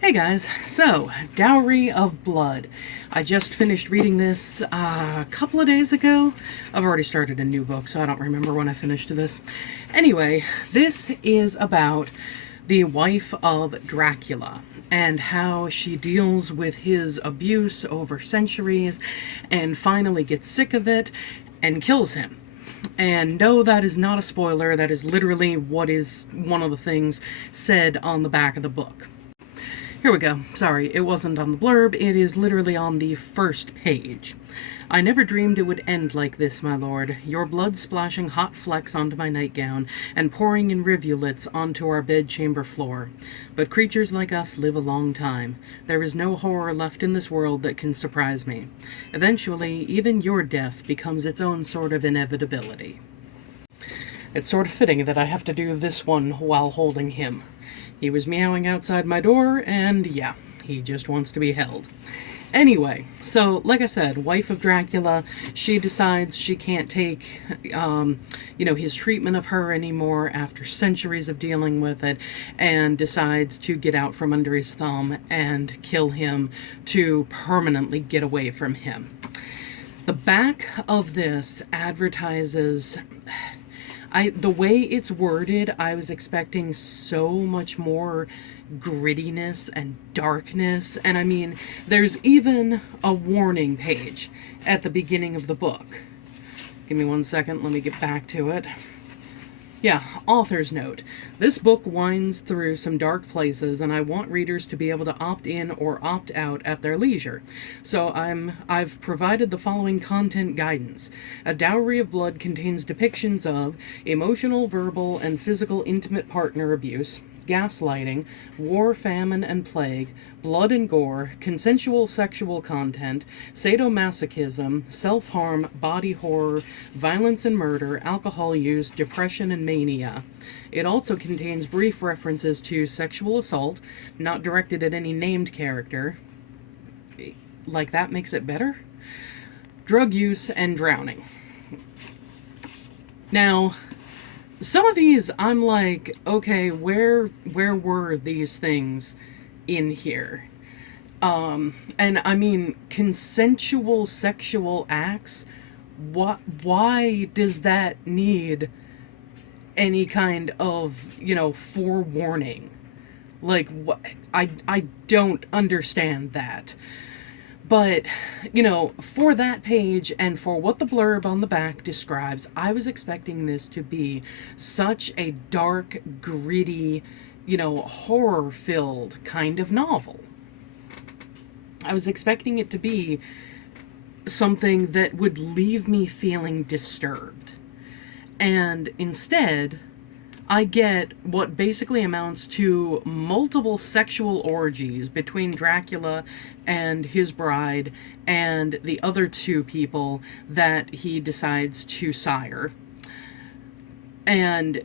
Hey guys, so Dowry of Blood. I just finished reading this a couple of days ago. I've already started a new book, so I don't remember when I finished this. Anyway, this is about the wife of Dracula and how she deals with his abuse over centuries and finally gets sick of it and kills him. And no, that is not a spoiler. That is literally what is one of the things said on the back of the book. Here we go. Sorry, it wasn't on the blurb. It is literally on the first page. I never dreamed it would end like this, my lord. Your blood splashing hot flecks onto my nightgown and pouring in rivulets onto our bedchamber floor. But creatures like us live a long time. There is no horror left in this world that can surprise me. Eventually, even your death becomes its own sort of inevitability. It's sort of fitting that I have to do this one while holding him. He was meowing outside my door, and yeah, he just wants to be held. Anyway, so like I said, wife of Dracula, she decides she can't take, his treatment of her anymore after centuries of dealing with it, and decides to get out from under his thumb and kill him to permanently get away from him. The back of this advertises... the way it's worded, I was expecting so much more grittiness and darkness. And I mean, there's even a warning page at the beginning of the book. Give me 1 second, let me get back to it. Yeah, author's note. This book winds through some dark places, and I want readers to be able to opt in or opt out at their leisure. So I've provided the following content guidance. A Dowry of Blood contains depictions of emotional, verbal, and physical intimate partner abuse, gaslighting, war, famine, and plague, blood and gore, consensual sexual content, sadomasochism, self-harm, body horror, violence and murder, alcohol use, depression, and mania. It also contains brief references to sexual assault, not directed at any named character. Like, that makes it better? Drug use, and drowning. Now, some of these, I'm like, okay, where were these things in here? And I mean, consensual sexual acts, why does that need any kind of, forewarning? Like, I don't understand that. But, for that page and for what the blurb on the back describes, I was expecting this to be such a dark, gritty, horror-filled kind of novel. I was expecting it to be something that would leave me feeling disturbed. And instead, I get what basically amounts to multiple sexual orgies between Dracula and his bride and the other two people that he decides to sire. And,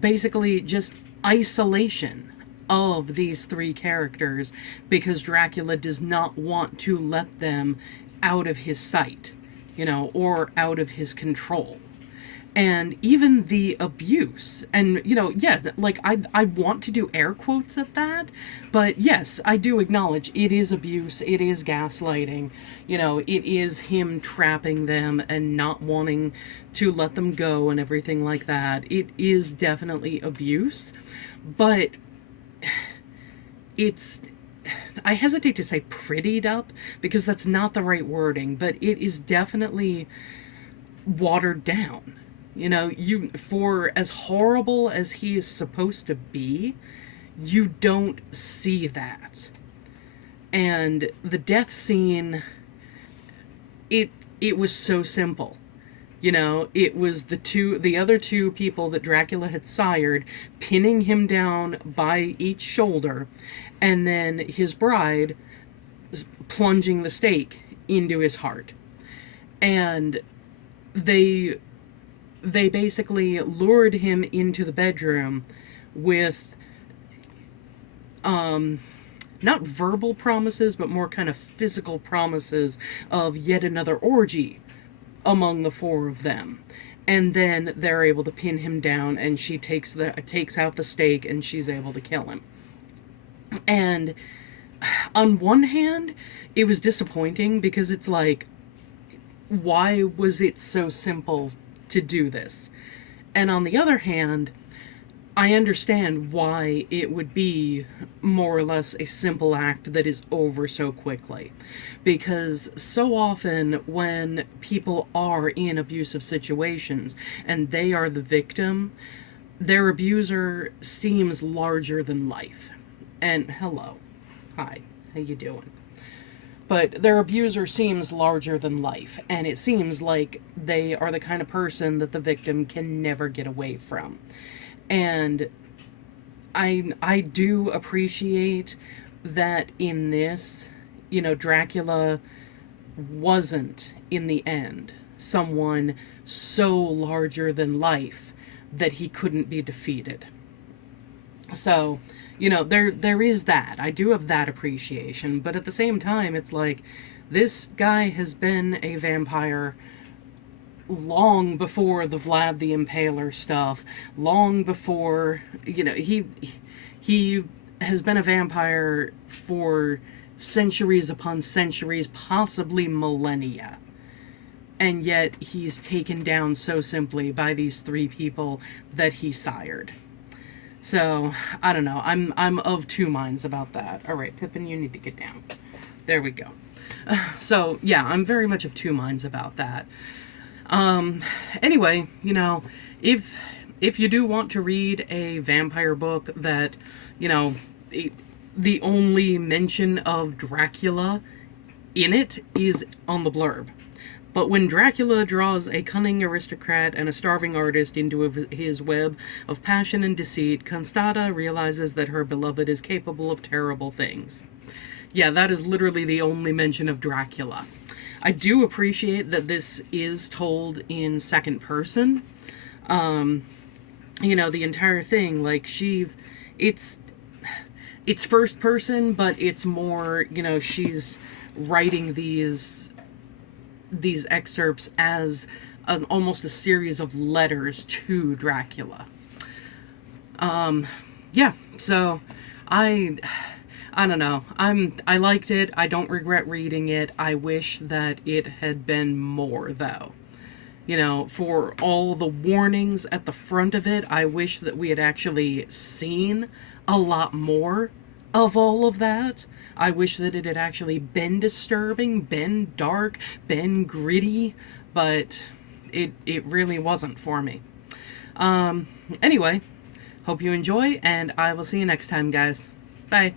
basically just isolation of these three characters because Dracula does not want to let them out of his sight, or out of his control. And even the abuse, and like I want to do air quotes at that, but yes, I do acknowledge it is abuse, it is gaslighting, it is him trapping them and not wanting to let them go and everything like that. It is definitely abuse, but it's, I hesitate to say prettied up because that's not the right wording, but it is definitely watered down. For as horrible as he is supposed to be, you don't see that. And the death scene, it was so simple. It was the other two people that Dracula had sired pinning him down by each shoulder, and then his bride plunging the stake into his heart. And they basically lured him into the bedroom with not verbal promises, but more kind of physical promises of yet another orgy among the four of them. And then they're able to pin him down, and she takes out the stake, and she's able to kill him. And on one hand, it was disappointing because it's like, why was it so simple to do this? And on the other hand, I understand why it would be more or less a simple act that is over so quickly. Because so often when people are in abusive situations and they are the victim, their abuser seems larger than life. And hello. Hi. How you doing? But their abuser seems larger than life, and it seems like they are the kind of person that the victim can never get away from. And I do appreciate that in this, Dracula wasn't in the end someone so larger than life that he couldn't be defeated. So, there is that. I do have that appreciation, but at the same time, it's like this guy has been a vampire long before the Vlad the Impaler stuff, long before, he has been a vampire for centuries upon centuries, possibly millennia. And yet he's taken down so simply by these three people that he sired. So, I don't know. I'm of two minds about that. All right, Pippin, you need to get down. There we go. So, yeah, I'm very much of two minds about that. Anyway, if you do want to read a vampire book that, the only mention of Dracula in it is on the blurb. But when Dracula draws a cunning aristocrat and a starving artist into his web of passion and deceit, Constata realizes that her beloved is capable of terrible things. Yeah, that is literally the only mention of Dracula. I do appreciate that this is told in second person. The entire thing, like, it's first person, but it's more, she's writing these excerpts as almost a series of letters to Dracula. Yeah, so I don't know. I liked it. I don't regret reading it. I wish that it had been more, though. For all the warnings at the front of it, I wish that we had actually seen a lot more of all of that. I wish that it had actually been disturbing, been dark, been gritty, but it really wasn't for me. Anyway, hope you enjoy, and I will see you next time, guys. Bye.